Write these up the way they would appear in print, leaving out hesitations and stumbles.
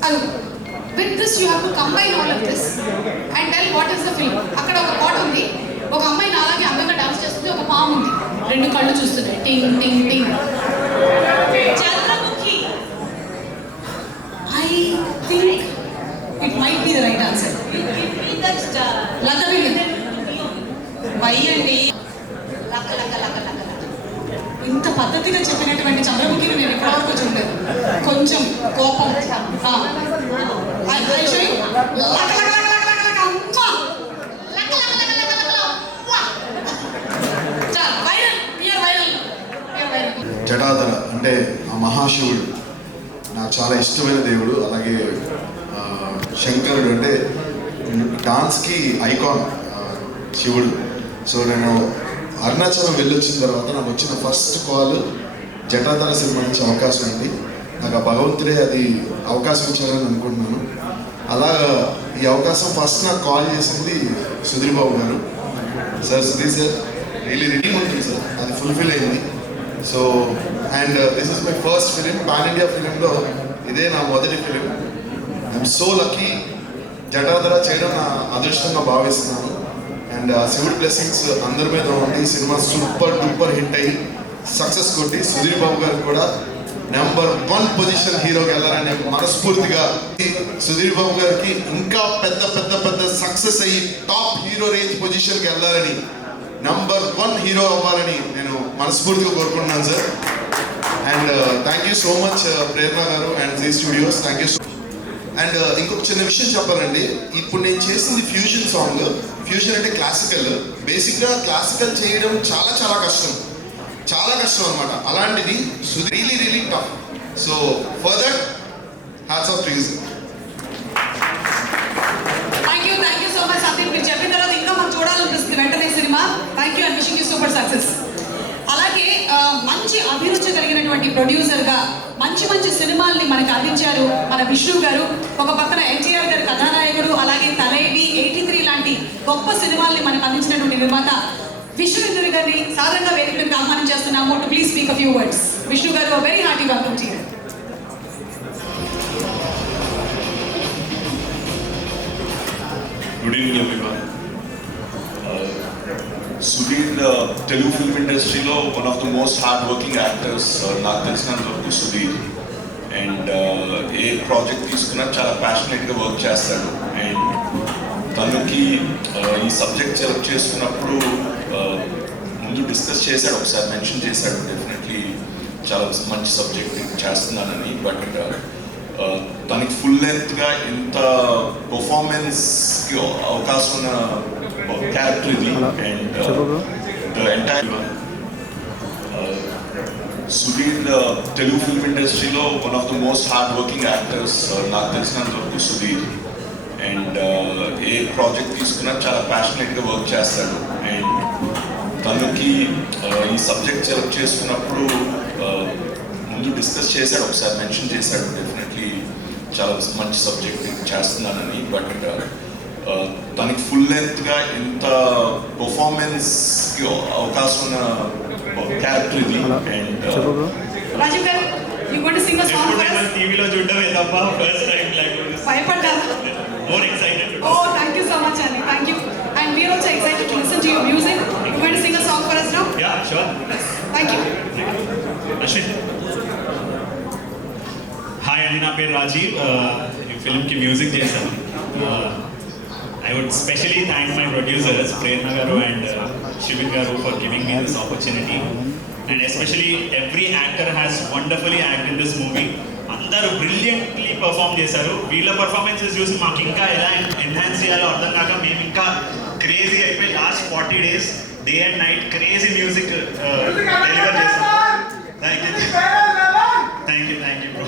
With this you have to combine all of this and tell what is the film. అక్కడ ఒక పాట ఉంది, ఒక అమ్మాయి నాలాగే అందంగా డాన్స్ చేస్తుంది, ఒక పాము ఉంది, రెండు కళ్ళు చూస్తున్నాయి, టింగ్ టింగ్ టింగ్. Chandramukhi. I think it might be the right answer. లతబిల్లి. వయ్యండి. లక్క లక్క లక్క లక్క. ఇంత పద్ధతిగా చెప్పినటువంటి చంద్రముఖిని నేను ఇప్పటివరకు చూడలేదు. కొంచెం కోపం. జటాధర అంటే ఆ మహాశివుడు నాకు చాలా ఇష్టమైన దేవుడు. అలాగే శంకరుడు అంటే డాన్స్కి ఐకాన్ శివుడు. సో నేను అరుణాచలం వెళ్ళొచ్చిన తర్వాత నాకు వచ్చిన ఫస్ట్ కాల్ జటాధర సినిమా నుంచి అవకాశం ఉంది. నాకు ఆ భగవంతుడే అది అవకాశం ఇచ్చారని అనుకుంటున్నాను. అలా ఈ అవకాశం ఫస్ట్ నాకు కాల్ చేసింది సుధీర్ బాబు గారు. సార్ సుధీర్ సార్ రియలీ ఉంటుంది సార్, అది ఫుల్ఫిల్ అయింది. So and this is my first film, pan India ఫిలింలో ఇదే నా మొదటి film. I'm so lucky Jatadhara చేయడం నా అదృష్టంగా భావిస్తున్నాను. అండ్ శివుడి బ్లెస్సింగ్స్ అందరి మీద ఉండి సినిమా సూపర్ డూపర్ హిట్ అయ్యి సక్సెస్ కొట్టి సుధీర్ బాబు గారు కూడా నెంబర్ 1 పొజిషన్ హీరోకి వెళ్ళాలని మనస్ఫూర్తిగా సుధీర్ బాబు గారికి ఇంకా పెద్ద పెద్ద పెద్ద సక్సెస్ అయ్యి టాప్ హీరో రేంజ్ పొజిషన్కి వెళ్ళాలని, నెంబర్ 1 హీరో అవ్వాలని నేను మనస్ఫూర్తిగా కోరుకుంటున్నాను sir. And thank you so much Prerana గారు and Zee studios, thank you so. అండ్ ఇంకొక చిన్న విషయం చెప్పాలండి, ఇప్పుడు నేను చేసింది ఫ్యూజన్ సాంగ్. ఫ్యూజన్ అంటే క్లాసికల్. బేసిక్గా క్లాసికల్ చేయడం చాలా చాలా కష్టం, చాలా కష్టం అనమాట. అలాంటిది really really tough. So for that hats off to you. Thank you so much Sandeep. మీరు చెప్పిన తర్వాత ఇంకా మనం చూడాలనిపిస్తుంది వెంటనే సినిమా. Thank you and wishing you super success. అలాగే మంచి అభిరుచి కలిగినటువంటి ప్రొడ్యూసర్గా మంచి మంచి సినిమాల్ని మనకు అందించారు మన విష్ణు గారు. ఒక పక్కన ఎన్టీఆర్ గారు కథానాయకుడు, అలాగే తలైవి 83 లాంటి గొప్ప సినిమాల్ని మనకు అందించినటువంటి నిర్మాత విష్ణు గారిని సాధారణంగా వేదికలకు ఆహ్వానం చేస్తున్నాము. To please speak a few words. Vishnu గారు, very hearty welcome to you. Good evening everyone. Sudhir, Telugu film industry lo one of the most hard working actors. నాకు తెలిసినంత వరకు సుధీర్. అండ్ ఏ ప్రాజెక్ట్ తీసుకున్నా చాలా ప్యాషనేట్గా వర్క్ చేస్తాడు. అండ్ తనకి ఈ subject select చేసుకున్నప్పుడు ముందు డిస్కస్ చేశాడు, ఒకసారి మెన్షన్ చేశాడు డెఫినెట్లీ చాలా మంచి సబ్జెక్ట్ చేస్తున్నానని. బట్ తనకి ఫుల్ లెంత్గా ఇంత పర్ఫార్మెన్స్కి అవకాశం ఉన్న క్యారెక్టర్ ఇది. And the entire Sudheer, Telugu film ఇండస్ట్రీలో one of the most hard working actors నాకు తెలిసినంత వరకు సుధీర్. అండ్ ఏ ప్రాజెక్ట్ తీసుకున్నా చాలా ప్యాషనేట్గా వర్క్ చేస్తాడు. అండ్ తనకి ఈ సబ్జెక్ట్ సెలెక్ట్ చేసుకున్నప్పుడు ముందు డిస్కస్ చేశాడు, ఒకసారి మెన్షన్ చేశాడు డెఫినెట్లీ చాలా మంచి సబ్జెక్ట్ చేస్తున్నానని. బట్ తనకి ఫుల్ లెంత్గా ఇంత పర్ఫార్మెన్స్కి అవకాశం ఉన్న క్యారెక్టర్ ఇది. అండ్ రాజీవ్ గారు, you want to sing a song for us? టీవీలో చూడడమే తప్ప ఫస్ట్ టైం లైక్ భయపడ్డారా? More excited. Oh, thank you so much, Annie. Thank you. And we are also excited to listen to your music. You want to sing a song for us now? Yeah, sure. Thank you. Ashwin. Hi అండి, నా పేరు రాజీవ్. ఈ ఫిల్మ్కి music చేశాను. I would specially thank my producers, Prerna Garu and Shivin Garu, for giving me this opportunity. And especially every actor has wonderfully acted in this movie. అందరూ brilliantly perform చేశారు. వీళ్ళ performances చూసి మాకు ఇంకా ఎలా ఎన్హాన్స్ చేయాలో అర్థం కాక మేము ఇంకా క్రేజీ అయిపోయి last 40 days day and night crazy music deliver చేశాం. Thank you bro.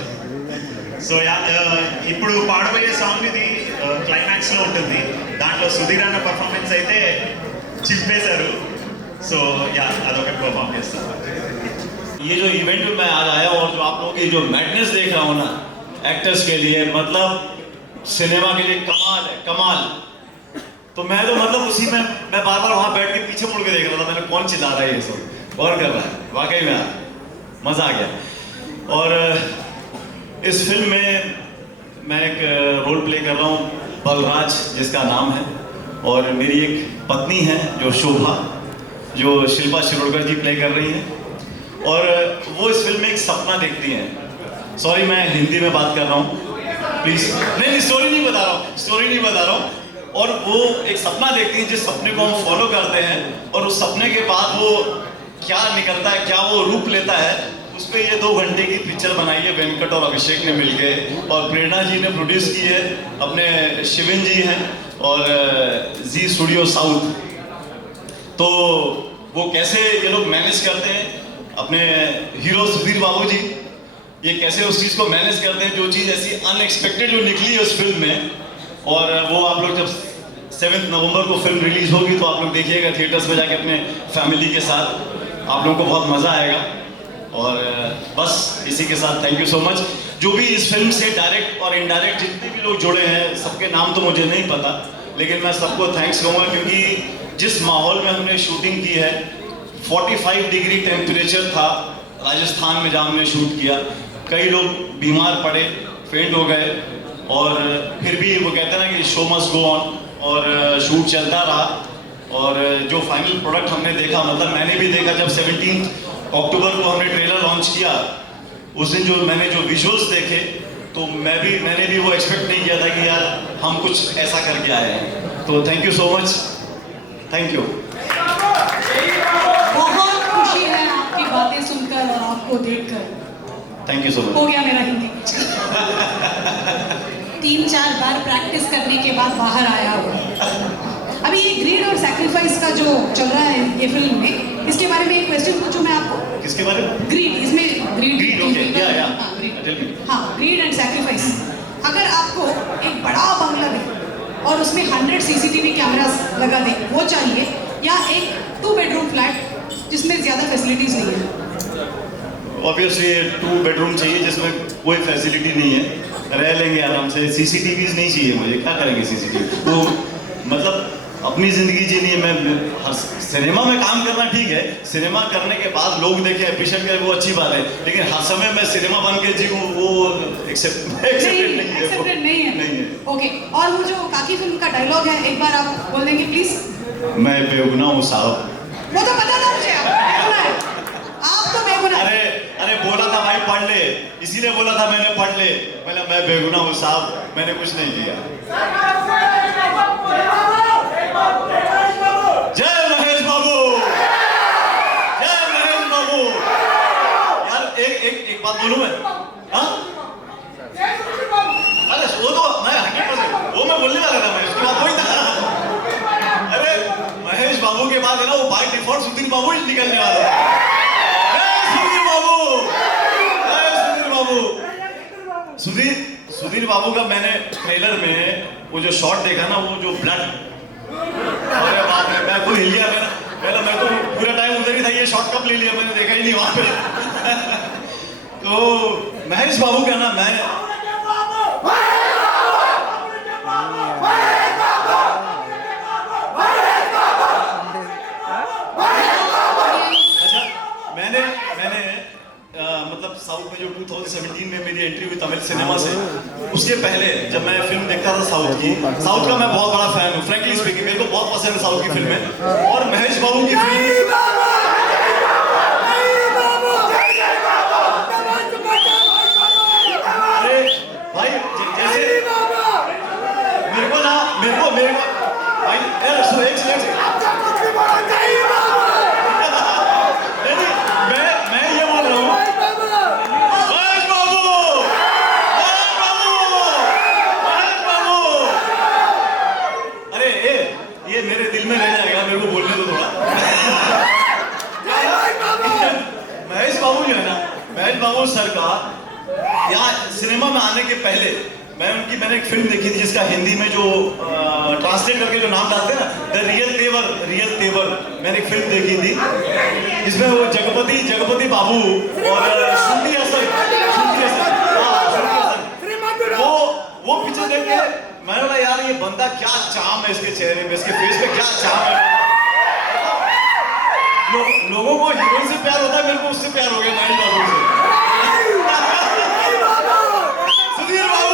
సో ఇప్పుడు పాడబోయే సాంగ్ ఇది క్లైమాక్స్లో ఉంటుంది. దాంట్లో సుధీర్ అన్న పర్ఫార్మెన్స్ అయితే చింపేశారు. సో అదొకటి పర్ఫామ్ చేస్తాను. ये जो इवेंट में मैं आज आया हूँ और जो आप लोगों की जो मैडनेस देख रहा हूँ ना एक्टर्स के लिए, मतलब सिनेमा के लिए कमाल है, कमाल। तो मैं तो मतलब उसी में मैं बार बार वहाँ बैठ के पीछे मुड़ के देख रहा था, मैंने कौन चिल्ला रहा है ये सब, कौन कर रहा है। वाकई में मज़ा आ गया। और इस फिल्म में मैं एक रोल प्ले कर रहा हूँ बलराज, जिसका नाम है, और मेरी एक पत्नी है जो शोभा, जो शिल्पा शिरोडकर जी प्ले कर रही हैं, और वो इस फिल्म में एक सपना देखती हैं। सॉरी, मैं हिंदी में बात कर रहा हूँ, प्लीज़। नहीं, स्टोरी नहीं बता रहा हूँ। और वो एक सपना देखती हैं, जिस सपने को हम फॉलो करते हैं, और उस सपने के बाद वो क्या निकलता है, क्या वो रूप लेता है, उस पर ये 2 घंटे की पिक्चर बनाई है वेंकट और अभिषेक ने मिलके, और प्रेरणा जी ने प्रोड्यूस की है, अपने शिविन जी हैं, और जी स्टूडियो साउथ। तो वो कैसे ये लोग मैनेज करते हैं, अपने हीरो सुधीर बाबू जी ये कैसे उस चीज़ को मैनेज करते हैं, जो चीज़ ऐसी अनएक्सपेक्टेड जो निकली है उस फिल्म में। और वो आप लोग जब 7 नवंबर को फिल्म रिलीज होगी तो आप लोग देखिएगा थिएटर्स में जाके अपने फैमिली के साथ, आप लोगों को बहुत मज़ा आएगा। और बस इसी के साथ थैंक यू सो मच। जो भी इस फिल्म से डायरेक्ट और इनडायरेक्ट जितने भी लोग जुड़े हैं, सबके नाम तो मुझे नहीं पता, लेकिन मैं सबको थैंक्स कहूँगा, क्योंकि जिस माहौल में हमने शूटिंग की है, 45 डिग्री टेम्परेचर था राजस्थान में जहाँ हमने शूट किया, कई लोग बीमार पड़े, फेंट हो गए, और फिर भी वो कहते हैं ना कि शो मस्ट गो ऑन, और शूट चलता रहा। और जो फाइनल प्रोडक्ट हमने देखा, मतलब मैंने भी देखा जब 17 अक्टूबर को हमने ट्रेलर लॉन्च किया, उस दिन जो मैंने जो विजुअल्स देखे, तो मैंने भी वो एक्सपेक्ट नहीं किया था कि यार हम कुछ ऐसा करके आए हैं। तो thank you so much, thank you. बहुत खुशी है आपकी बातें सुनकर और आपको देखकर। Thank you so much. हो गया मेरा हिंदी। 3-4 बार प्रैक्टिस करने के बाद बाहर आया हुआ। अभी ये ग्रीड और सैक्रिफाइस का जो चल रहा है ये फिल्म में, इसके बारे में एक क्वेश्चन पूछूं मैं आपको? किसके बारे में? ग्रीड, इसमें ग्रीड ओके, या हाँ, ग्रीड एंड सैक्रिफाइस। अगर आपको एक बड़ा बंगला दे और उसमें 100 CCTV कैमरास लगा दे, वो चाहिए, या एक 2 बेडरूम फ्लैट जिसमें ज्यादा फैसिलिटीज नहीं है? ऑब्वियसली 2 बेडरूम चाहिए जिसमें कोई फैसिलिटी नहीं है, रह लेंगे आराम से। CCTVs नहीं चाहिए मुझे, क्या करेंगे CCTV? तो मतलब अपनी जिंदगी जीनी है। मैं सिनेमा में काम करना ठीक है, सिनेमा करने के बाद लोग देखें, अप्रिशिएट करें, वो अच्छी बात है, लेकिन हर समय मैं सिनेमा बन के जीऊँ, वो एक्सेप्टेड नहीं है। ओके, और वो जो काकी फिल्म का डायलॉग है, एक बार आप बोल देंगे प्लीज? मैं बेगुनाह हूँ साहब। वो तो पता था मुझे, आप तो बेगुनाह। अरे बोला था भाई पढ़ ले, इसीलिए बोला था मैंने पढ़ ले। मैं बेगुनाह हूँ साहब, मैंने कुछ नहीं किया। जय महेश बाबू, जय महेश बाबू। यार एक बात बोलूं मैं, हाँ? अरे वो तो मैं 100% वो मैं बोलने वाला था, मैं उसके बाद वही था। अरे महेश बाबू के बाद है ना, वो बाय डिफॉल्ट सुधीर बाबू ही निकलने वाला था। सुधीर बाबू, सुधीर बाबू, सुधीर बाबू का मैंने ट्रेलर में वो जो शॉट देखा ना, वो जो ब्लड, अरे बाप रे, मैं खुद हिल गया। मैं तो पूरा टाइम उधर ही था, ये शॉट कब ले लिया मैंने देखा ही नहीं वहां पे। तो महेश बाबू का ना, मैं मतलब साउथ में जो 2017 में मेरी एंट्री हुई तमिल सिनेमा से, उसके पहले जब मैं फिल्म देखता था साउथ का मैं बहुत बड़ा फैन हूँ, फ्रैंकली स्पीकिंग, मेरे को बहुत पसंद है साउथ की फिल्में। और महेश बाबू की फिल्म, अरे भाई जैसे मेरे को भाई मैं ये बोल रहा हूँ, मेरे दिल में रह जाएगा, मेरे को बोलने दो थोड़ा। महेश बाबू जो है ना, महेश बाबू सर का यहाँ सिनेमा में आने के पहले मैंने एक फिल्म देखी थी, जिसका हिंदी में जो ट्रांसलेट करके जो नाम डालते हैं ना, द रियल तेवर, मैंने एक फिल्म देखी थी, जिसमें वो जगपति बाबू और श्रुति हसन, वो पिक्चर देख के मैंने बोला यार ये बंदा क्या चाम है इसके चेहरे में, इसके फेस पे क्या चाम है। लोगों को हीरोइन से प्यार होता है, मेरे को उससे प्यार हो गया महेश बाबू से। सुधीर बाबू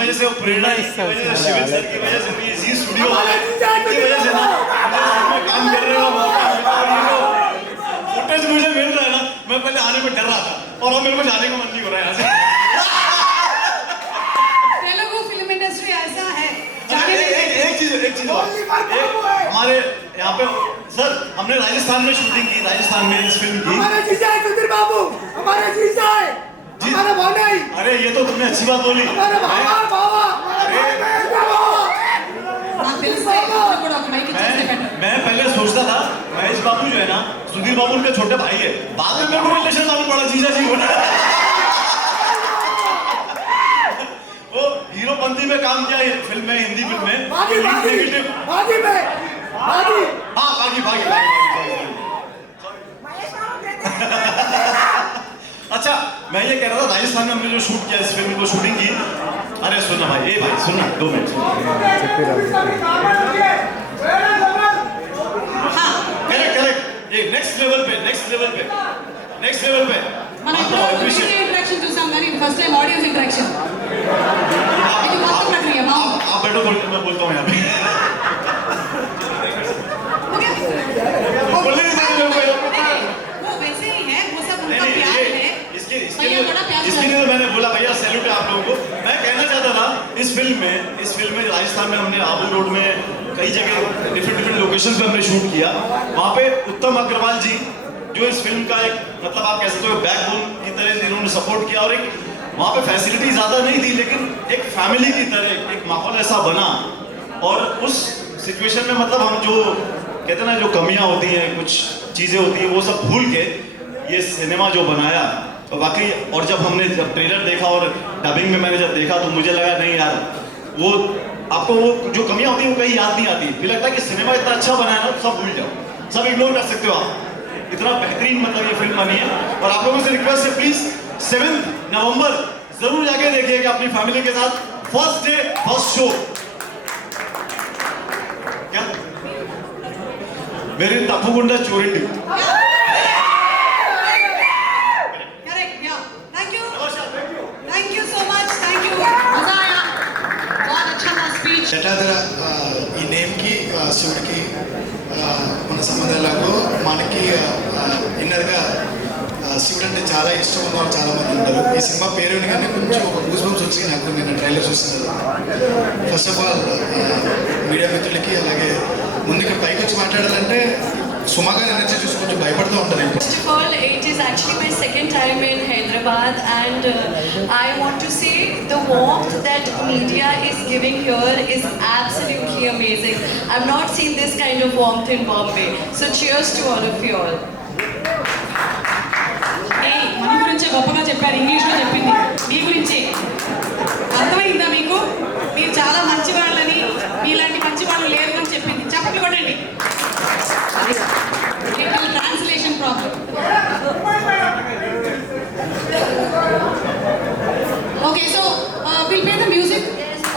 वजह से, वो प्रेरणा की वजह से, शिविर सर की वजह से, ये जी स्टूडियो वाले की वजह से ना मुझे इसमें काम करने का मौका मिला। और ये जो फुटेज मुझे मिल रहा है ना, मैं पहले आने में डर रहा था और अब मेरे को जाने का मन नहीं हो रहा है यहाँ से। तेलुगु फिल्म इंडस्ट्री ऐसा है एक चीज हमारे यहाँ पे सर, हमने राजस्थान में शूटिंग की, राजस्थान में इस फिल्म की। हमारा जीजा है सुधीर बाबू, हमारा जीजा है, हमारा भावना है। अरे ये तो तुमने अच्छी बात बोली। हमारा भावा भावा, నాకు తెలిస్తే ఎవరు కూడా ఒక మైక్ ఇచ్చేస్తే better. मैं पहले सोचता था महेश बाबू जो है ना, सुधीर बाबू उनके छोटे भाई है। बाद में मेरे को रिलेशन मालूम पड़ा जीजा जी होना। वो हीरोपंती में काम किया है फिल्म में, हिंदी फिल्म में। बागी बागी नेगेटिव, बागी में बागी हाँ बागी बागी बागी। अच्छा, मैं ये कह रहा था राजस्थान में हमने जो शूट किया इस फिल्म को, शूटिंग की। अरे सुनना भाई, ए भाई सुनना 2 मिनट। हाँ, करेक्ट करेक्ट, ये नेक्स्ट लेवल पे మనం ఇప్పుడు appreciate- వీడియో ఇంటరాక్షన్ చూసాం కానీ ఫస్ట్ టైం ఆడియన్స్ ఇంటరాక్షన్. ఇది కొత్త ప్రక్రియ మామూలు. आप बैठो, मैं बोलता हूँ यहाँ पे। ओके? बोलने नहीं देंगे मेरे को। नहीं, वो वैसे ही है, वो सब नहीं उनका नहीं, प्यार है. इसके भैया बड़ा प्यार इसके लिए तो मैंने बोला भैया सैल्यूट है आप लोगों को। मैं कहना चाहता था इस फिल्म में राजस्थान में हमने आबू रोड में कई जगह डिफरेंट लोकेशंस पे हमने शूट किया। वहाँ पे उत्तम अग्रवाल जी जो इस फिल्म का एक मतलब आप कह सकते हो बैकबोन की तरह इन्होंने सपोर्ट किया। और एक वहाँ पे फैसिलिटी ज़्यादा नहीं थी, लेकिन एक फैमिली की तरह एक माहौल ऐसा बना। और उस सिचुएशन में मतलब हम जो कहते हैं ना, जो कमियां होती हैं, कुछ चीज़ें होती हैं, वो सब भूल के ये सिनेमा जो बनाया तो वाकई। और जब ट्रेलर देखा और डबिंग में मैंने जब देखा तो मुझे लगा नहीं यार, वो आपको वो जो कमियां होती हैं वो कहीं याद नहीं आती। फिर लगता है कि सिनेमा इतना अच्छा बनाया ना, तो सब भूल जाओ, सब इग्नोर कर सकते हो आप। इतना बेहतरीन मतलब ये फिल्म बनी है। और आप लोगों से रिक्वेस्ट है, प्लीज 7 नवंबर जरूर जाके देखिएगा अपनी फैमिली के साथ। First day first show. क्या मेरी तप्पुगुंडा चोरिटी। Correct, yeah. Thank you. Thank you so much. Thank you. मजा आया. बहुत अच्छा था स्पीच. జటాధర ఈ నేమ్కి శివుడికి ఉన్న సంబంధాలకు మనకి ఇన్నర్గా శివుడు అంటే చాలా ఇష్టం ఉన్నవాళ్ళు చాలా మంది ఉంటారు. ఈ సినిమా పేరు కానీ కొంచెం ఒక గూస్ బంప్స్ వచ్చి నాకు నేను ట్రైలర్ చూస్తున్నాను. ఫస్ట్ ఆఫ్ ఆల్ మీడియా మిత్రులకి, అలాగే ముందు ఇక్కడ పైకి వచ్చి మాట్లాడాలంటే సుమాగా ఎనర్జీ చూసి కొంచెం భయపడుతూ ఉంటాను. First of all, it is actually my second time in Hyderabad, and I want to say the warmth that media is giving here is absolutely amazing. I've not seen this kind of warmth in Bombay. So cheers to all of you all. ఏయ్, మన గురించే గొప్పగా చెప్పారు, ఇంగ్లీష్లో చెప్పింది మీ గురించే. అర్థమైందా మీకు? మీరు చాలా మంచి వాళ్ళని, మీలాంటి మంచి వాళ్ళు లేరు అని చెప్పింది. చప్పట్లు కొట్టండి. Translation problem. Okay, so will play the music.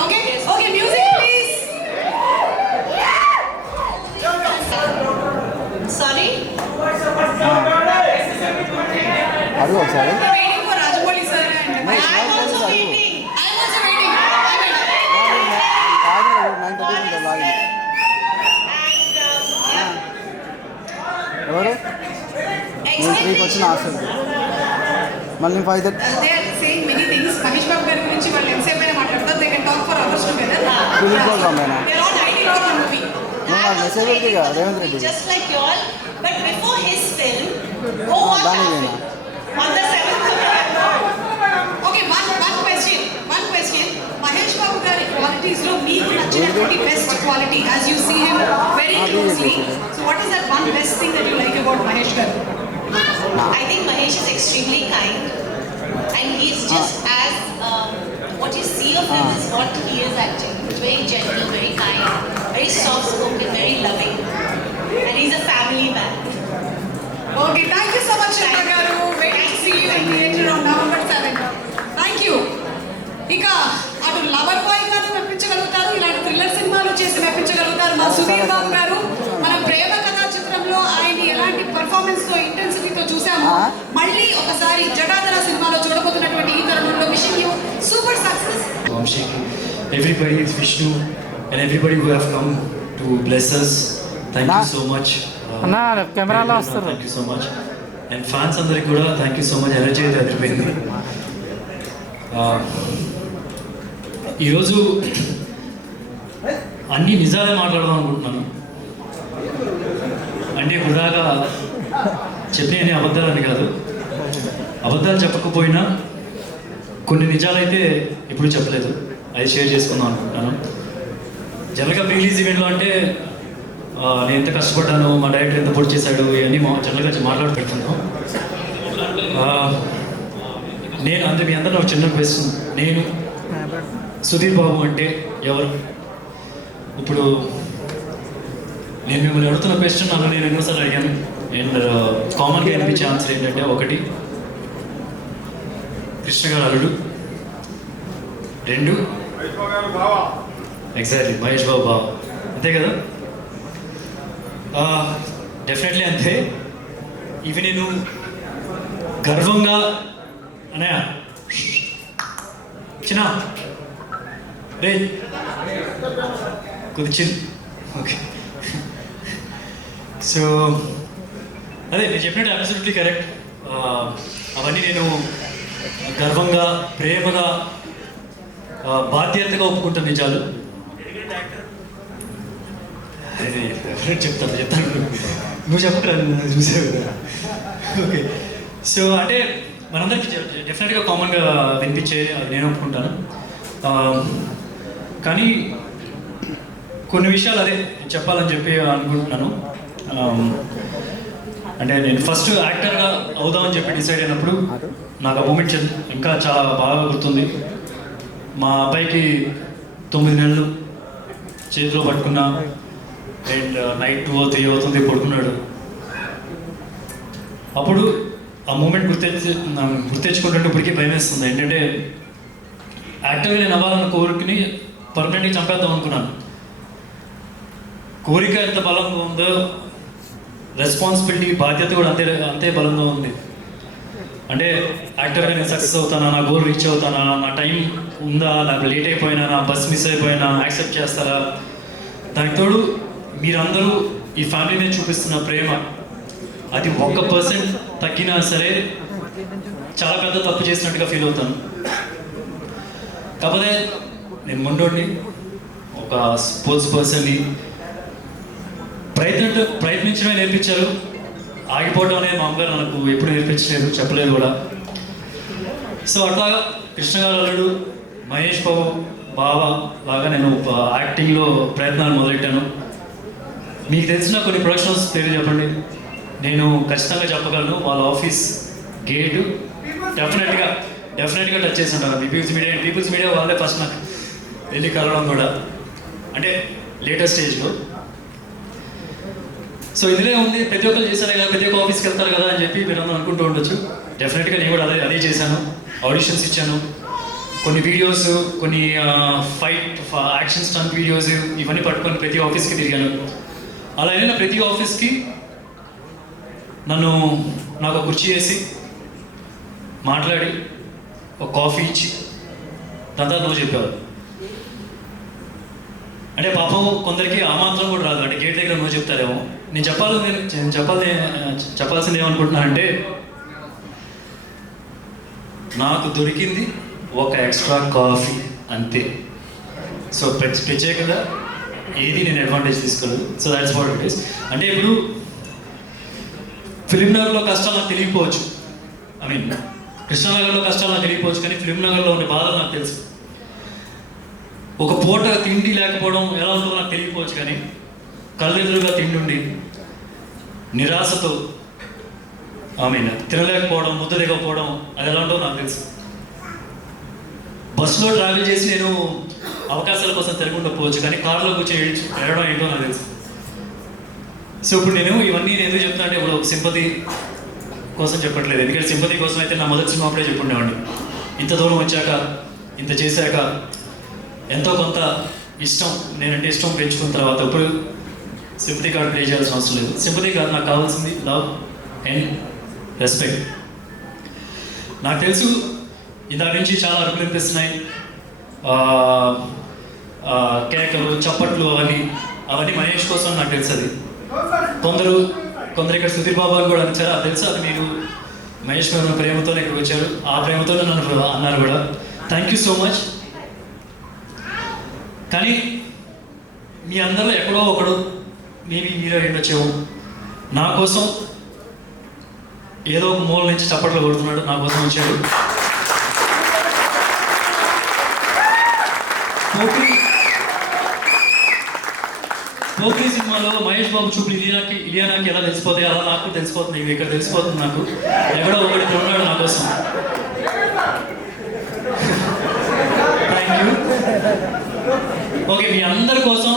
Okay okay, music please. Sorry? అడుగు ఒకసారి. Waiting for Rajamouli sir and I'm also waiting. I'm also waiting. ఎవరు నేను 3కి వచ్చిన హాస్టల్ మళ్ళీ 5:30. They are saying many things. Mahesh Babu గారి గురించి వాళ్ళు ఎంతసేపు అయినా మాట్లాడతారు. They can talk for hours together. Film program అయినా. They are all waiting for the movie. నాకు మెసేజ్ పెడితే Revanth Reddy Just like you all, but before his film, what దాని happened? On the 7th of November. Okay, one question. Mahesh Babu గారి qualities లో మీకు నచ్చినటువంటి best quality as you see him very closely. So what is that one best thing that you like about Mahesh garu? I think Mahesh is extremely kind, and he's just as what you see of him is what he is acting. He's very gentle, very kind, very soft-spoken, very loving, and he's a family man. Okay, thank you so much, Shilpa garu. Waiting to see you in theatre on November 7th. Thank you. ఇక అటు lover boy గారు మెప్పించగలుగుతారు, ఇలాంటి thriller సినిమాలు చేసి మెప్పించగలుగుతారు మా సుధీర్ బాబు గారు. మన ప్రేమ కథా చిత్రంలో ఆయన ఎలాంటి పర్ఫార్మెన్స్ పర్ఫార్మెన్స్ తో ఇంటెన్సిటీతో చూసాము. మళ్ళీ ఒకసారి జటాధర సినిమాలో చూడబోతున్నటువంటి ఈ తరుణంలో wishing you super success. Everybody is Vishnu and everybody who have come to bless us. Thank you so much. అన్న కెమెరాలో వస్తారు. Thank you so much. And fans అందరికి కూడా thank you so much. Energy అయితే అదిరిపోయింది. ఈరోజు అన్ని నిజాలే మాట్లాడదాం అనుకుంటున్నాను. అంటే వృధాగా చెప్పిన అబద్ధాలని కాదు, అబద్ధాలు చెప్పకపోయినా కొన్ని నిజాలైతే ఎప్పుడు చెప్పలేదు, అది షేర్ చేసుకుందాం అనుకుంటున్నాను. జనరల్గా ప్రీ రిలీజ్ ఈవెంట్లో అంటే నేను ఎంత కష్టపడ్డాను, మా డైరెక్టర్ ఎంత పొడి చేశాడు, ఇవన్నీ జనరల్గా మాట్లాడి పెడుతున్నాం. నేను అంటే మీ అందరూ ఒక చిన్న క్వశ్చన్, నేను సుధీర్ బాబు అంటే ఎవరు? ఇప్పుడు నేను మిమ్మల్ని అడుగుతున్న క్వశ్చన్ అలా నేను ఎన్నోసార్లు అడిగాను. అండ్ కామన్గా అనిపించే ఆన్సర్ ఏంటంటే, ఒకటి కృష్ణ గారు అల్లుడు, 2 ఎగ్జాక్ట్లీ మహేష్ బాబు బావ, అంతే కదా? డెఫినెట్లీ అంతే. ఇవి నేను గర్వంగా అనే చిన్న రే కొద్ది ఓకే. సో అదే నేను చెప్పినట్టు అబ్సల్యూట్లీ కరెక్ట్. అవన్నీ నేను గర్వంగా, ప్రేమగా, బాధ్యతగా ఒప్పుకుంటాను నిజాలు. అది చెప్తాను నువ్వు చెప్పరా, చూసావు కదా. ఓకే. సో అంటే మనందరికీ డెఫినెట్గా కామన్గా వినిపించేది, అది నేను ఒప్పుకుంటాను. కానీ కొన్ని విషయాలు అదే చెప్పాలని చెప్పి అనుకుంటున్నాను. అంటే నేను ఫస్ట్ యాక్టర్గా అవుదామని చెప్పి డిసైడ్ అయినప్పుడు నాకు ఆ మూమెంట్ ఇంకా చాలా బాగా గుర్తుంది. మా అబ్బాయికి 9 నెలలు చేతిలో పట్టుకున్నా, అండ్ నైట్ 2 or 3 అవుతుంది పడుకున్నాడు. అప్పుడు ఆ మూమెంట్ గుర్తెచ్చుకుంటుంటే ఇప్పటికీ భయం వేస్తుంది. ఏంటంటే యాక్టర్గా నేను అవ్వాలన్న కోరికని పర్మనెంట్గా చంపేద్దాం అనుకున్నాను. కోరిక ఎంత బలంగా ఉందో రెస్పాన్సిబిలిటీ, బాధ్యత కూడా అంతే బలంగా ఉంది. అంటే యాక్టర్గా నేను సక్సెస్ అవుతానా, నా గోల్ రీచ్ అవుతానా, నా టైం ఉందా, నాకు లేట్ అయిపోయినా, నా బస్ మిస్ అయిపోయినా యాక్సెప్ట్ చేస్తారా? దానికి తోడు మీరందరూ ఈ ఫ్యామిలీ మీద చూపిస్తున్న ప్రేమ, అది 1% తగ్గినా సరే చాలా పెద్ద తప్పు చేసినట్టుగా ఫీల్ అవుతాను. కాకపోతే నేను మొండోడిని, ఒక స్పోర్ట్స్ పర్సన్ని, ప్రయత్నించడమే నేర్పించారు. ఆగిపోవడం అనేది మా అమ్మగారు నాకు ఎప్పుడు నేర్పించలేదు, చెప్పలేదు కూడా. సో అట్లా కృష్ణ గారు అల్లుడు, మహేష్ బాబు బావ లాగా నేను యాక్టింగ్లో ప్రయత్నాలు మొదలెట్టాను. మీకు తెలిసిన కొన్ని ప్రొడక్షన్స్ పేరు చెప్పండి. నేను ఖచ్చితంగా చెప్పగలను. వాళ్ళ ఆఫీస్ గేటు డెఫినెట్గా టచ్ చేసి ఉంటాను. పీపుల్స్ మీడియా వాళ్ళే ఫస్ట్ నాకు వెళ్ళి కలవడం కూడా, అంటే లేటెస్ట్ స్టేజ్లో. సో ఇందులో ఉంది, ప్రతి ఒక్కరు చేశారు కదా, ప్రతి ఒక్క ఆఫీస్కి వెళ్తారు కదా అని చెప్పి మీరు అందరూ అనుకుంటూ ఉండొచ్చు. డెఫినెట్గా నేను కూడా అదే చేశాను. ఆడిషన్స్ ఇచ్చాను, కొన్ని వీడియోస్, కొన్ని యాక్షన్ స్టంట్ వీడియోస్ ఇవన్నీ పట్టుకొని ప్రతి ఆఫీస్కి తిరిగాను. అలా అయినా ప్రతి ఆఫీస్కి నాకు ఒక కుర్చీ వేసి మాట్లాడి ఒక కాఫీ ఇచ్చి దాని తర్వాత నువ్వు చెప్పావు. అంటే పాపం కొందరికి ఆ మాత్రం కూడా రాదు, అంటే గేట్ దగ్గర నువ్వు చెప్తారేమో. నేను చెప్పాల్సింది ఏమనుకుంటున్నా అంటే, నాకు దొరికింది ఒక ఎక్స్ట్రా కాఫీ అంతే. సో ప్రత్యేకంగా ఏది నేను అడ్వాంటేజ్ తీసుకోలేదు. So that's what it is. అంటే ఇప్పుడు ఫిలింనగర్లో కష్టాలు నాకు తెలియకపోవచ్చు, కృష్ణానగర్లో కష్టాలు నాకు తెలియకపోవచ్చు, కానీ ఫిలింనగర్లో ఉండే బాధలు నాకు తెలుసు. ఒక పూట తిండి లేకపోవడం ఎలా ఉంటుందో నాకు తెలియకపోవచ్చు, కానీ కళ్ళెదురుగా తిండి ఉండి నిరాశతో తినలేకపోవడం, ముద్ద దిగకపోవడం, అది ఎలా ఉంటుందో నాకు తెలుసు. బస్సులో ట్రావెల్ చేసి నేను అవకాశాల కోసం తిరగకపోవచ్చు, కానీ కారులో కూర్చొని వెళ్ళడం ఏంటో నాకు తెలుసు. సో ఇప్పుడు నేను ఇవన్నీ నేను ఎందుకు చెప్తున్నా అంటే, ఇప్పుడు సింపతి కోసం చెప్పట్లేదు. ఎందుకంటే సింపతి కోసం అయితే నా మొదటి సినిమా అప్పుడే చెప్పుండేవాడిని. ఇంత దూరం వచ్చాక, ఇంత చేశాక ఎంతో కొంత నేనంటే ఇష్టం పెంచుకున్న తర్వాత ఇప్పుడు సింపతి కార్డు ప్లే చేయాల్సిన అవసరం లేదు. సింపతి కార్డు నాకు కావాల్సింది లవ్ అండ్ రెస్పెక్ట్. నాకు తెలుసు ఇందాక నుంచి చాలా అరుపులు వినిపిస్తున్నాయి, కేకలు, చప్పట్లు, అవన్నీ మహేష్ కోసం నాకు తెలుసు. అది కొందరు ఇక్కడ సుధీర్ బాబు అని కూడా వచ్చారు, అది తెలుసు. అది మీరు మహేష్ గారు ప్రేమతోనే ఇక్కడికి వచ్చారు, ఆ ప్రేమతోనే నన్ను అన్నారు కూడా. Thank you so much. కానీ మీ అందరిలో ఎక్కడో ఒకడు మీరే ఉండొచ్చేమో నా కోసం ఏదో ఒక మూల నుంచి చప్పట్లు కొడుతున్నాడు, నా కోసం వచ్చాడు. పోకిరి సినిమాలో మహేష్ బాబు చూపులు ఇలియానాకి ఎలా తెలిసిపోతాయి, అలా నాకు తెలిసిపోతుంది. ఇవి ఇక్కడ తెలిసిపోతుంది. నాకు ఎక్కడో ఒకటి ఉన్నాడు నా కోసం. Thank you. ఓకే, మీ అందరి కోసం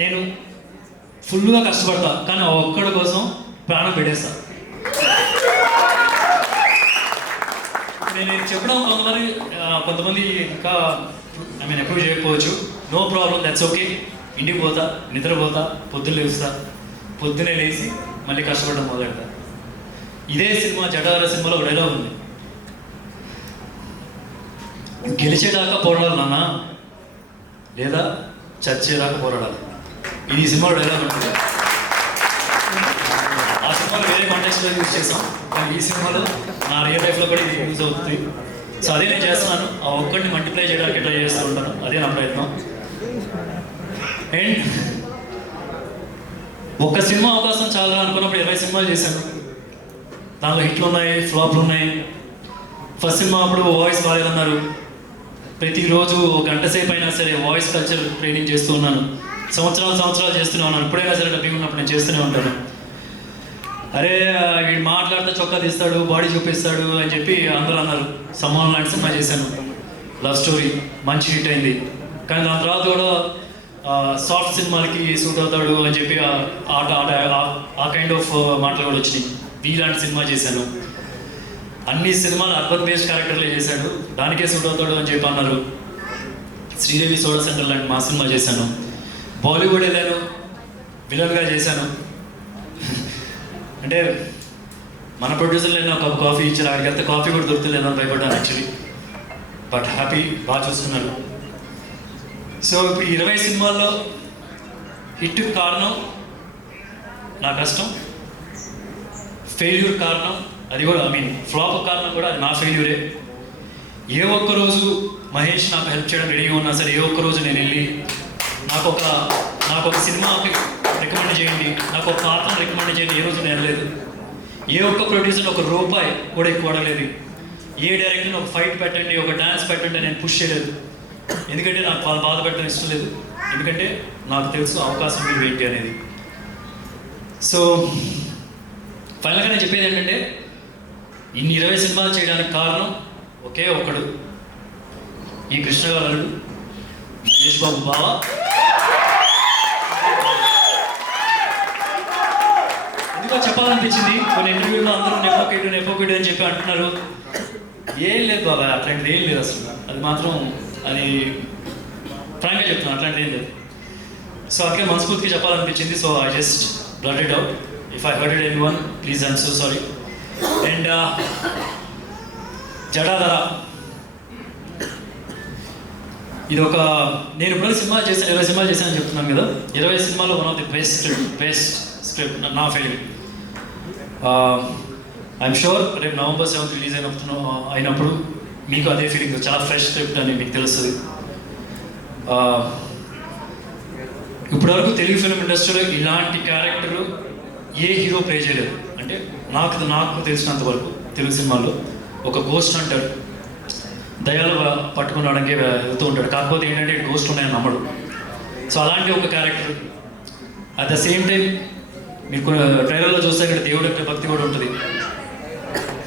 నేను ఫుల్గా కష్టపడతా, కానీ ఒక్కడి కోసం ప్రాణం పెట్టేస్తా. నేను చెప్పడం కొంతమంది ఇంకా ఎప్పుడు చేయకపోవచ్చు. No problem, that's okay. ఇంటికి పోతా, నిద్రపోతా, పొద్దున్న లేస్తా, పొద్దునే లేచి మళ్ళీ కష్టపడడం మొదలెడతా. ఇదే సినిమా జటాధార సినిమాలో ఒక డైలాగ్ ఉంది, గెలిచేదాకా పోరాడాలి నాన్న, లేదా చచ్చేదాకా పోరాడాలి. ఇది ఈ సినిమాలో డైలాగ్ ఉంటుంది. ఆ సినిమాలో వేరే కాంటెక్స్లో యూజ్ చేసాం, కానీ ఈ సినిమాలో నా రియల్ లైఫ్లో కూడా ఇది యూజ్ అవుతుంది. సో అదే నేను చేస్తున్నాను. ఆ ఒక్కడిని మల్టిప్లై చేయడానికి ట్రై చేస్తూ ఉంటాను, అదే నా ప్రయత్నం. అండ్ ఒక్క సినిమా అవకాశం చాలా అనుకున్నప్పుడు 20 సినిమాలు చేశాను. దానిలో హిట్లు ఉన్నాయి, ఫ్లాప్లు ఉన్నాయి. ఫస్ట్ సినిమా అప్పుడు వాయిస్ బాగాలేదన్నారు. ప్రతిరోజు ఒక గంట సేపు అయినా సరే వాయిస్ కల్చర్ ట్రైనింగ్ చేస్తూ ఉన్నాను. సంవత్సరాలు చేస్తూనే ఉన్నాను. ఎప్పుడైనా సరే డబ్బింగ్ ఉన్నప్పుడు నేను చేస్తూనే ఉంటాను. అరే వీడు మాట్లాడితే చొక్కా తీస్తాడు, బాడీ చూపిస్తాడు అని చెప్పి అందరూ అన్నారు. సమాన్ లాంటి సినిమా చేశాను, లవ్ స్టోరీ, మంచి హిట్ అయింది. కానీ దాని తర్వాత కూడా సాఫ్ట్ సినిమాలకి సూట్ అవుతాడు అని చెప్పి ఆ కైండ్ ఆఫ్ మాటలు కూడా వచ్చినాయి. వీలాంటి సినిమా చేశాను. అన్ని సినిమాలు అర్బన్ బేస్డ్ క్యారెక్టర్లే చేశాడు, దానికే సూట్ అవుతాడు అని చెప్పి అన్నారు. శ్రీదేవి సోడా సెంటర్ లాంటి మా సినిమా చేశాను. బాలీవుడ్ వెళ్ళాను, విలన్గా చేశాను. అంటే మన ప్రొడ్యూసర్లు అయినా ఒక కాఫీ ఇచ్చారు, అక్కడికి వెళ్తే కాఫీ కూడా దొరుకుతుంది అని భయపడ్డాను యాక్చువల్లీ. బట్ హ్యాపీ, బాగా చూస్తున్నారు. సో ఇప్పుడు 20 సినిమాల్లో హిట్ కారణం నా కష్టం, ఫెయిల్యూర్ కారణం అది కూడా ఫ్లాప్ కారణం కూడా నా ఫెయిల్యూరే. ఏ ఒక్కరోజు మహేష్ నాకు హెల్ప్ చేయడం రెడీగా ఉన్నా సరే, ఏ ఒక్కరోజు నేను వెళ్ళి నాకు ఒక సినిమాకి రికమెండ్ చేయండి, నాకు ఒక పాత్రను రికమెండ్ చేయండి, ఏ రోజు నేను లేదు. ఏ ఒక్క ప్రొడ్యూసర్ ఒక రూపాయి కూడా ఎక్కువ అడగలేదు. ఏ డైరెక్టర్ని ఒక ఫైట్ పెట్టండి, ఒక డ్యాన్స్ పెట్టండి నేను పుష్ చేయలేదు. ఎందుకంటే నాకు వాళ్ళు బాధ పెట్టడం ఇష్టం లేదు. ఎందుకంటే నాకు తెలుసు అవకాశం మీరు ఏంటి అనేది. సో ఫైనల్గా నేను చెప్పేది ఏంటంటే, ఇన్ని 20 సినిమాలు చేయడానికి కారణం ఒకే ఒక్కడు, ఈ కృష్ణ గారు, మహేష్ బాబు బావ. ఎందుకో చెప్పాలనిపించింది. కొన్ని ఇంటర్వ్యూలో అందరూ నెపోకిడు అని చెప్పి అంటున్నారు. ఏం లేదు బాబా, అట్లాంటిది ఏం లేదు అసలు. అది మాత్రం అది ఫ్రాంక్గా చెప్తున్నాను, అట్లాంటిది ఏం లేదు. సో అందుకే మనస్ఫూర్తిగా చెప్పాలనిపించింది. So I just blurt it out. If I hurt it anyone, please I'm so sorry. And Jatadhara ఇది ఒక, నేను ఇప్పుడు సినిమా చేశాను, 20 సినిమాలు చేశానని చెప్తున్నాను కదా. 20 సినిమాలో one of the best script నా ఫెయిల్యూర్. ఐఎమ్ షూర్ రేపు November 7th రిలీజ్ అయినప్పుడు మీకు అదే ఫీలింగ్, చాలా ఫ్రెష్ స్క్రిప్ట్ అని మీకు తెలుస్తుంది. ఇప్పటివరకు తెలుగు ఫిల్మ్ ఇండస్ట్రీలో ఇలాంటి క్యారెక్టర్ ఏ హీరో ప్లే చేయలేదు. అంటే నాకు తెలిసినంత వరకు తెలుగు సినిమాలో ఒక గోస్ట్ అంటాడు, దయాలు పట్టుకుని అడగే వెళ్తూ ఉంటాడు. కాకపోతే ఏంటంటే గోస్ట్ ఉన్నాయని నమ్మడు. సో అలాంటి ఒక character. At the same time మీకు ట్రైలర్లో చూస్తే ఇక్కడ దేవుడు యొక్క భక్తి కూడా ఉంటుంది.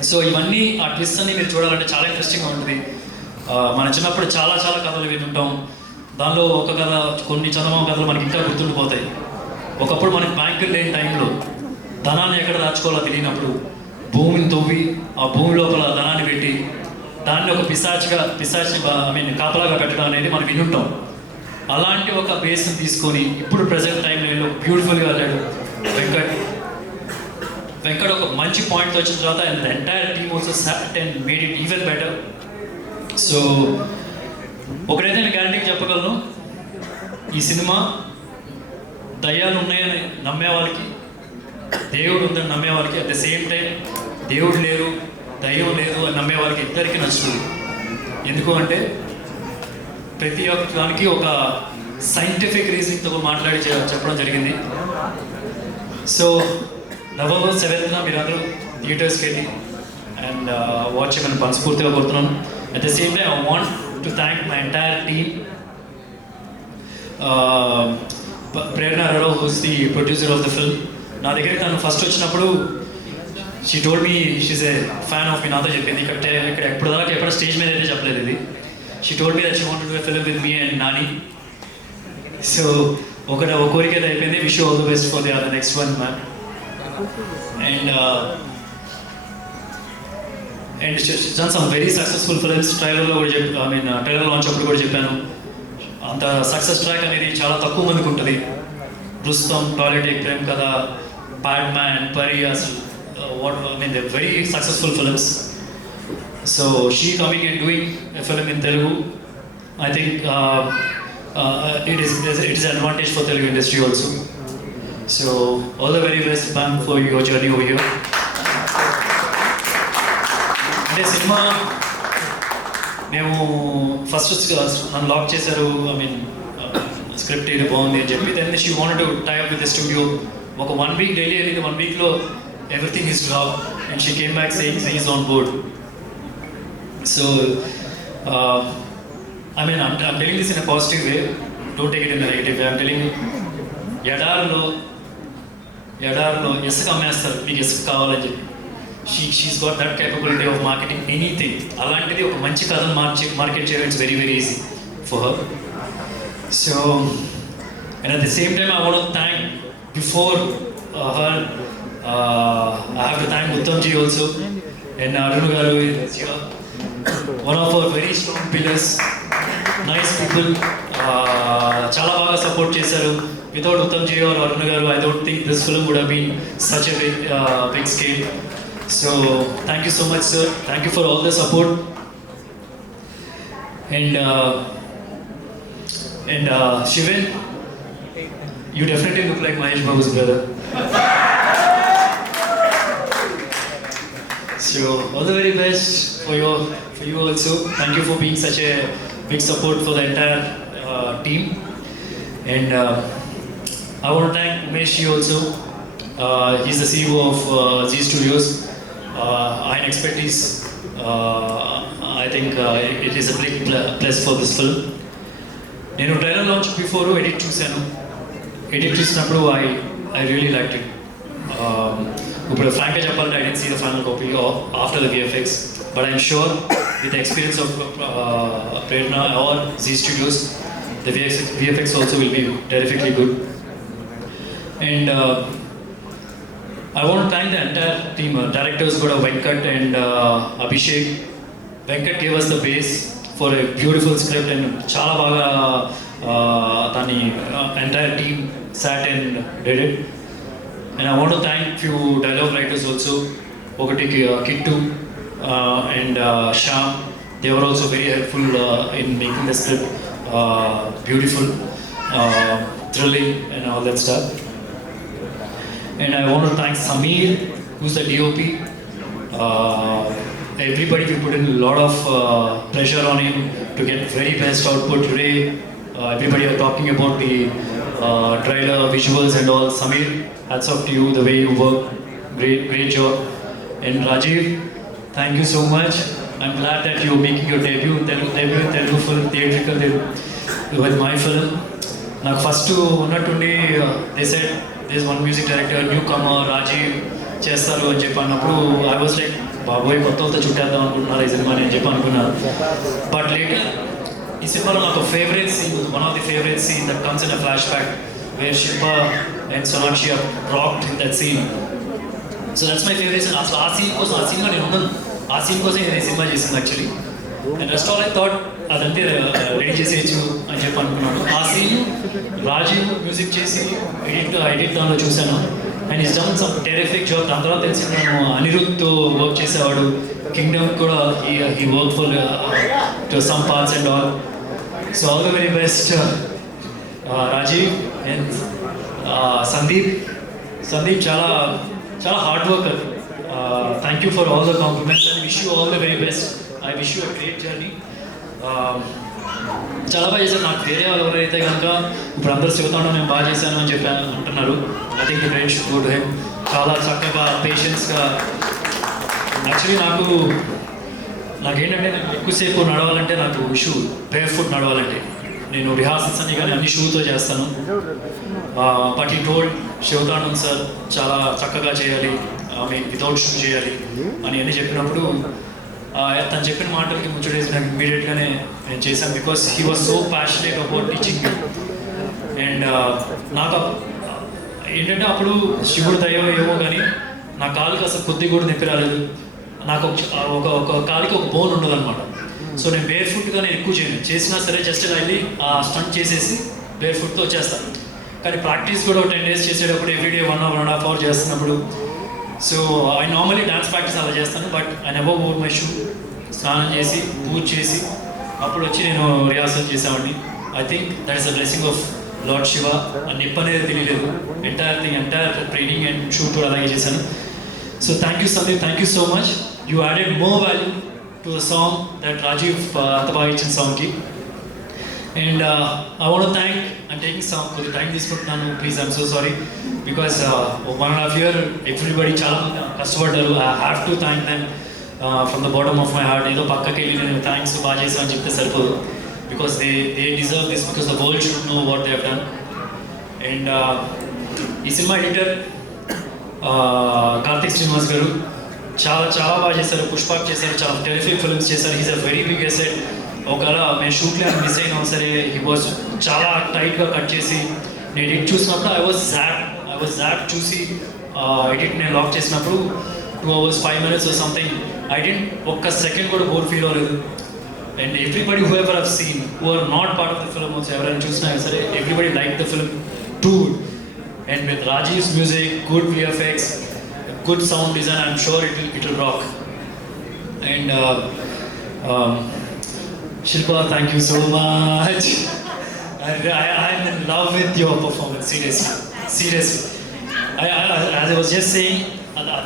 సో ఇవన్నీ ఆ ట్విస్ట్ అన్ని మీరు చూడాలంటే చాలా ఇంట్రెస్టింగ్గా ఉంటుంది. మన చిన్నప్పుడు చాలా కథలు వింటుంటాం. దానిలో ఒక కథ, కొన్ని చందమామ కథలు మనకి ఇంకా గుర్తుండిపోతాయి. ఒకప్పుడు మనకి బ్యాంకులు లేని టైంలో ధనాన్ని ఎక్కడ దాచుకోవాలో తెలియనప్పుడు భూమిని తవ్వి ఆ భూమి లోపల ధనాన్ని పెట్టి దాన్ని ఒక పిశాచిని కాపలాగా పెట్టడం అనేది మనం వినుంటాం. అలాంటి ఒక బేస్ని తీసుకొని ఇప్పుడు ప్రజెంట్ టైంలో బ్యూటిఫుల్గా వెళ్ళాడు వెంకట్ ఒక మంచి పాయింట్ వచ్చిన తర్వాత and the entire team also sat and made it even better. So ఒకటైతే నేను గ్యారంటీకి చెప్పగలను, ఈ సినిమా దయ్యాలు ఉన్నాయని నమ్మే వాళ్ళకి, దేవుడు ఉందని నమ్మే వాళ్ళకి, అట్ ద సేమ్ టైం దేవుడు లేరు దయ్యం లేదు అని నమ్మే వాళ్ళకి ఇద్దరికి నచ్చుతుంది. ఎందుకు అంటే ప్రతి ఒక్క దానికి ఒక సైంటిఫిక్ రీజనింగ్తో మాట్లాడి చెప్పడం జరిగింది. సో November 7th మీరందరూ థియేటర్స్కి వెళ్ళి అండ్ వాచ్ చేయమని మనస్ఫూర్తిగా కోరుతున్నాను. At the same time I want to thank my entire team. Prerana Arora who's the producer of the film. నా దగ్గరికి తను ఫస్ట్ వచ్చినప్పుడు she told me she's a fan of me, నాతో చెప్పింది. ఇక్కడ ఎప్పుడు దాకా ఎక్కడ స్టేజ్ మీద అయితే చెప్పలేదు ఇది. She told me that she wanted to do a film with me and Nani. So ఒక కోరిక అయితే అయిపోయింది. Wish you all the best for the next one ma'am. And done some very successful films. ట్రైలర్లో కూడా ట్రైలర్ లాంచ్ అప్పుడు కూడా చెప్పాను, అంత సక్సెస్ ట్రాక్ అనేది చాలా తక్కువ మందికి ఉంటుంది. రుస్తం, టాయిలెట్, ప్రేమ్ కథ, బ్యాట్ మ్యాన్, పరి, అసలు they very successful films. So she coming and doing a film in Telugu, I think it is an advantage for Telugu industry also. So all the very best, ma'am, for your journey over here. అంటే సినిమా మేము first నన్ను lock చేశారు, script ఇది బాగుంది అని చెప్పి. Then she wanted to tie up with the studio. ఒక 1 week డైలీ వెళ్ళింది. 1 weekలో everything is lock and she came back saying she is on board. So I'm telling this in a positive way. Don't take it in a negative way. I'm telling you, ఎడారిలో ఇసుక అమ్మేస్తారు మీకు ఇసుక కావాలని చెప్పి. She's got that capability of marketing anything. అలాంటిది ఒక మంచి కథను మార్కెట్ చేయడం it's very very easy for her. So and at the same time I want to thank before her I have to thank Uttam ji also and Arun garu, one of our very strong pillars. Nice people, చాలా బాగా support చేశారు. Without Uttam ji or Arun garu, I don't think this film would have been such a big scale. So thank you so much, sir. Thank you for all the support. And Shivan, you definitely look like Mahesh Babu's brother. So all the very best for you also. Thank you for being such a big support for the entire team. And I want to thank Umesh ji also. He's the CEO of Z Studios. I expect I think it is a big plus for this film. నేను trailer launch before edit చూశాను. Edit చూసినప్పుడు I really liked it. ఇప్పుడు ఫ్రాంక్గా చెప్పాలంటే I didn't see the final copy after the VFX, but I'm sure with the experience of Prerna or Z Studios, the VFX also will be terrifically good. And I want to thank the entire team, directors Goda Venkat and Abhishek. Venkat gave us the base for a beautiful script and chala baga tani entire team sat and did it. And I want to thank few dialogue writers also, Okati Kittu and Sham. They were also very helpful in making the script beautiful, thrilling and all that stuff. And I want to thank Samir, who's the DOP. Everybody, we put in a lot of pressure on him to get very best output today. Everybody are talking about the trailer, visuals and all. Samir, hats off to you, the way you work. Great job. And Rajiv, thank you so much. I'm glad that you're making your debut Telugu film, theatrical with my film. Now first ఉన్నట్టుండి they said there's one music director, newcomer, Rajiv చేస్తారు అని చెప్పి అన్నప్పుడు I was like, బాబోయ్ కొత్త కొత్త చుట్టేద్దాం అనుకుంటున్నారు ఈ సినిమా అని చెప్పి అనుకున్నాను. బట్ లేటర్ ఈ సినిమాలో నాకు favourite scene, one of the favourite scene that comes in a flashback where Shilpa and Sonakshi are rocked in that scene. So that's my favorite scene. అసలు ఆ సినిమా నేను ఉన్నాను, ఆ సీన్ కోసం నేను ఈ సినిమా చేసింది actually. And rest all I thought అదంతే రెడీ చేసేయచ్చు అని చెప్పి అనుకున్నాను. ఆ సీన్ రాజీవ్ మ్యూజిక్ చేసి ఎడిట్ దానిలో చూశాను. And is done some terrific job. దాని తర్వాత తెలిసి నేను అనిరుద్ధ్తో వర్క్ చేసేవాడు. కింగ్డమ్ కూడా ఈ work for to some parts and all. So all the very best Rajeev and Sandeep చాలా చాలా hard worker. Thank you for all the compliments and wish you all the very best. I wish you a great journey. చాలా బాగా చేశారు. నాకు వేరే వాళ్ళు ఎవరైతే కనుక ఇప్పుడు అందరూ చెబుతాడో నేను బాగా చేశాను అని చెప్పి అంటున్నారు. I think the great should go to him. చాలా చక్కగా పేషెన్స్గా. యాక్చువల్లీ నాకేంటంటే నేను ఎక్కువసేపు నడవాలంటే నాకు షూ బేర్ ఫుట్ నడవాలంటే నేను రిహార్సల్స్ అన్ని కానీ అన్ని షూతో చేస్తాను. బట్ ఈ టోల్డ్ శివతాండం సార్ చాలా చక్కగా చేయాలి, వితౌట్ షూ చేయాలి అని అన్నీ చెప్పినప్పుడు తను చెప్పిన మాటలకి ముచ్చటేసి నాకు ఇమీడియట్గానే నేను చేశాను. Because he was so passionate about teaching. And నాకు ఏంటంటే అప్పుడు శివుడు దయ ఏమో కానీ నా కాలుకి అసలు కొద్దిగా కూడా నొప్పి రాలేదు. నాకు ఒక కాలికి ఒక బోన్ ఉండదు అనమాట. సో నేను బేర్ ఫుట్గా నేను ఎక్కువ చేయను. చేసినా సరే జస్ట్ ఇలా వెళ్ళి ఆ స్టంట్ చేసేసి బేర్ ఫుట్తో వచ్చేస్తాను. కానీ ప్రాక్టీస్ కూడా 10 days చేసేటప్పుడు ఎవ్రీడే 1.5 hours చేస్తున్నప్పుడు so I normally dance practice అలా చేస్తాను. But I never wore my shoe. స్నానం చేసి పూజ చేసి అప్పుడు వచ్చి నేను రిహార్సల్ చేసేవాడిని. I think that is the blessing of lord Shiva. ఆ నొప్పి అనేది తెలియలేదు. ఎంటైర్ ట్రైనింగ్ అండ్ షూట్ కూడా అలాగే చేశాను. So thank you Sandeep, thank you so much. You added more value to the song that Rajeev అంత బాగా ఇచ్చిన సాంగ్కి. And I want thank and taking some కొద్ది టైం తీసుకుంటున్నాను. Please I'm so sorry because 1.5 year everybody చాలా కష్టపడ్డారు. I have to thank them from the bottom of my heart. ఏదో పక్కకి వెళ్ళి నేను థ్యాంక్స్ బాగా చేసాను అని చెప్తే సరిపోదు. Because they deserve this because the world should know what they have done. And ఈ సినిమా ఎడిటర్ కార్తిక్ శ్రీనివాస్ గారు చాలా బాగా చేశారు. పుష్పాక్ చేశారు, చాలా టెరిఫిక్ ఫిల్మ్స్ చేశారు. Is a very big asset. ఒకవేళ మేము షూట్లో మిస్ అయినా సరే హీ వాజ్ చాలా టైట్గా కట్ చేసి నేను ఎడిట్ చూసినప్పుడు ఐ వాజ్ జాప్ చూసి ఎడిట్ నేను లాక్ చేసినప్పుడు 2 hours 5 minutes something I didn't ఒక్క సెకండ్ కూడా బోర్ ఫీల్ అవ్వలేదు. And everybody who ever have seen who are not part of the film also ఎవరైనా చూసినా సరే everybody like the film too. And with Rajeev's music, good VFX, good sound design, I'm sure it will rock. And Shilpa, thank you so much. I'm in love with your performance, seriously. As I was just saying,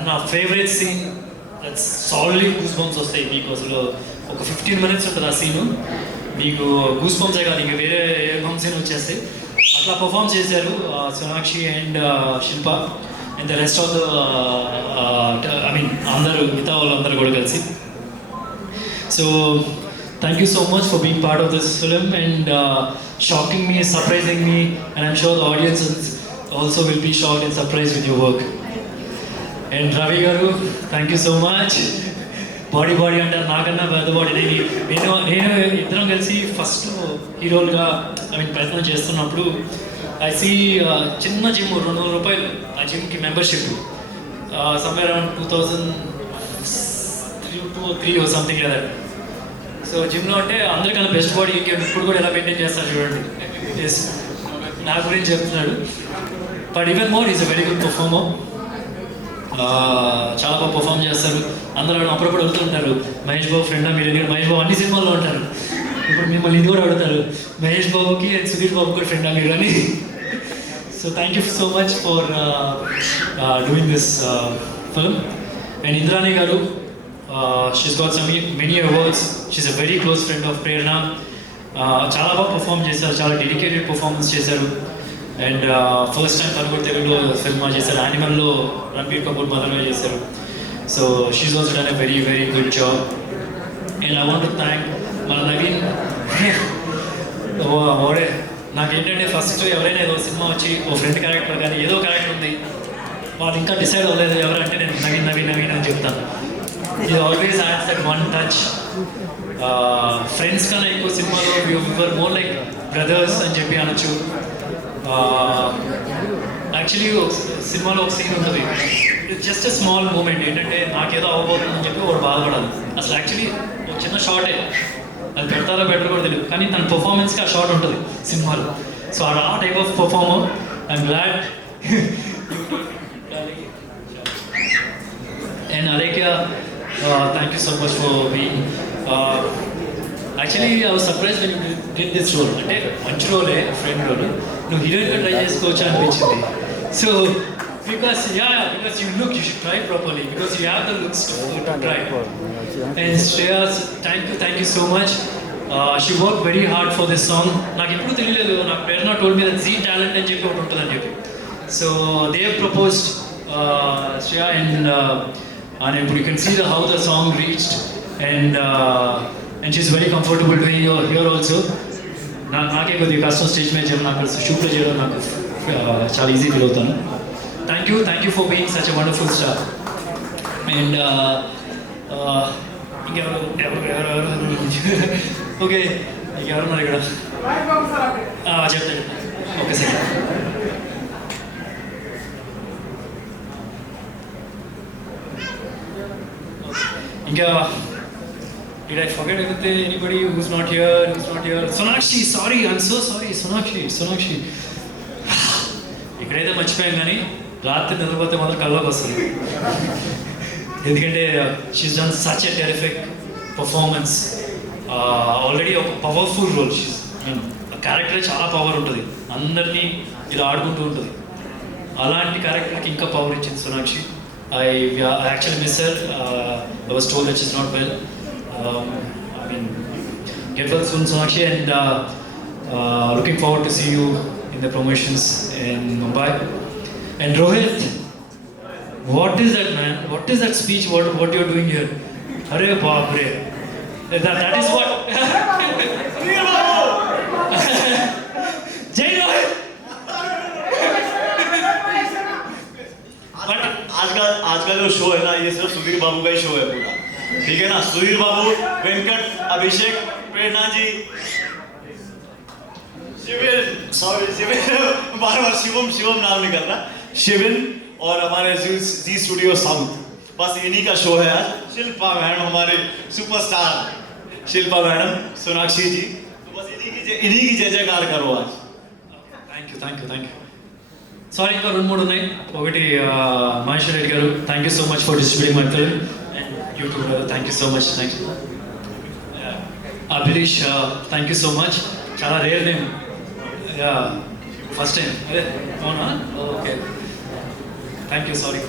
my favorite scene, that's solidly goosebumps వస్తాయి మీకు. అసలు ఒక 15 minutes ఉంటుంది ఆ scene, మీకు goose బంప్సే కాదు ఇంకా వేరే ఏ బంప్ సీన్ వచ్చేస్తాయి. అట్లా పర్ఫామ్ చేశారు Sonakshi and Shilpa and the rest of the అందరూ మిగతా వాళ్ళందరూ కూడా కలిసి. So thank you so much for being part of this film and shocking me, surprising me, and I'm sure the audience also will be shocked and surprise with your work. And Ravi గారు thank you so much. బాడీ అంటారు, నాకన్నా పెద్ద body. నేను ఇద్దరం కలిసి first హీరోలుగా ప్రయత్నం చేస్తున్నప్పుడు ఐ సీ చిన్న జిమ్ ₹200 ఆ జిమ్కి membership somewhere around 2003 or something like that. So జిమ్లో అంటే అందరికన్నా బెస్ట్ బాడీ ఇప్పుడు కూడా ఎలా మెయింటైన్ చేస్తారు చూడండి. ఎస్, నా గురించి చెప్తున్నాడు. But even more is a very good performer. చాలా బాగా పర్ఫామ్ చేస్తారు. అందరూ అప్పుడప్పుడు అడుగుతుంటారు మహేష్ బాబు ఫ్రెండా మీరు, ఎందుకంటే మహేష్ బాబు అన్ని సినిమాల్లో ఉంటారు. ఇప్పుడు మిమ్మల్ని ఇది కూడా అడుగుతారు మహేష్ బాబుకి అండ్ సుధీర్ బాబు కూడా ఫ్రెండా మీరు అని. So thank you so much for doing this film. And Indrani గారు, she's got some many awards. She's a very close friend of Prerana. చాలా బాగా పర్ఫామ్ చేశారు, చాలా డెడికేటెడ్ పర్ఫార్మెన్స్ చేశారు. అండ్ ఫస్ట్ టైం తను కూడా తెలుగులో సినిమా చేశారు. యానిమల్లో రణబీర్ కపూర్ మదర్గా చేశారు. So she's also done a very very good job. And I want to thank మన నవీన్. ఓడే నాకేంటంటే ఫస్ట్ ఎవరైనా ఏదో సినిమా వచ్చి ఓ ఫ్రెండ్ క్యారెక్టర్ కానీ ఏదో క్యారెక్టర్ ఉంది వాళ్ళు ఇంకా డిసైడ్ అవ్వలేదు ఎవరంటే నేను నవీన్ అని చెప్తాను. ఇది always has that one touch. Friends కన్నా ఎక్కువ సినిమాలో యువర్ మోర్ లైక్ బ్రదర్స్ అని చెప్పి అనొచ్చు. యాక్చువల్లీ సినిమాలో ఒక సీన్ ఉంటుంది, it's just a small moment. ఏంటంటే నాకేదో అవ్వబోతుందని చెప్పి వాడు బాధపడాలి. అసలు యాక్చువల్లీ ఒక చిన్న షార్టే, అది పెడతారో బెటర్ కూడా తెలియదు, కానీ తన పర్ఫార్మెన్స్కి ఆ షార్ట్ ఉంటుంది సినిమాలో. సో ఆ type of performer I'm glad And Alekya, thank you so much for being. Actually, I was surprised when you did this role. అంటే మంచి రోలే, ఫ్రెండ్ రోల్. నువ్వు హీరోయిన్గా ట్రై చేసుకోవచ్చు అనిపించింది. So, because you should try properly because you have the looks to try. And Shreya, thank you so much. She worked very hard for this song. నాకు ఎప్పుడు తెలియలేదు, నాకు ప్రేరణ told me that Z talent అని చెప్పి ఒకటి ఉంటుందని చెప్పి. So they have proposed Shreya and you can see how the song reached and she's very comfortable doing here also. నాకే కొద్దిగా కష్టం స్టేజ్ మీద చేయడం, నాకు షూట్లో చేయడం నాకు చాలా ఈజీ ఫీల్ అవుతాను. Thank you for being such a wonderful star. And ఇంకెవరు ఓకే ఇంకెవరున్నారు ఇక్కడ చెప్తాను ఓకే సార్. ఇంకా did I forget anything? Anybody who's not here? Sonakshi, sorry, I'm so sorry. Sonakshi. ఇక్కడైతే మర్చిపోయాం కానీ రాత్రి నిద్రపోతే మాత్రం కల్లోకి వస్తుంది. ఎందుకంటే she's done such a terrific performance. Already ఒక పవర్ఫుల్ రోల్. క్యారెక్టర్ చాలా పవర్ ఉంటుంది, అందరినీ ఇలా ఆడుకుంటూ ఉంటుంది. అలాంటి క్యారెక్టర్కి ఇంకా పవర్ ఇచ్చింది Sonakshi. I actually miss her. I was told that she's not well. Get well soon, Sonakshi, and looking forward to see you in the promotions in Mumbai. And Rohit, what is that, man? What is that speech? What you're doing here? Arey baap re. That is what. Jai Rohit. But आज का जो show है ना, ये सिर्फ सुधीर बाबू का ही show है पूरा, ठीक है ना. सुधीर बाबू, वेंकट, अभिषेक, प्रेरणा जी, शिविन बार शिवम नाम निकल रहा, शिविन और हमारे जी स्टूडियो साउथ, बस इन्हीं का शो है आज. शिल्पा मैडम, हमारे सुपरस्टार शिल्पा मैडम, सोनाक्षी जी, तो बस इन्हीं की जय जयकार करो आज. Thank you. సారీ, ఇంకా 2-3 ఉన్నాయి. ఒకటి మహేశ్వర్ రెడ్డి గారు, thank you so much for distributing my film. And YouTube గారు, thank you so much. Thanks. Abhirish, thank you so much. చాలా రేర్ నేమ్, ఫస్ట్ టైం. అదే అవునా? Okay, thank you. సారీ.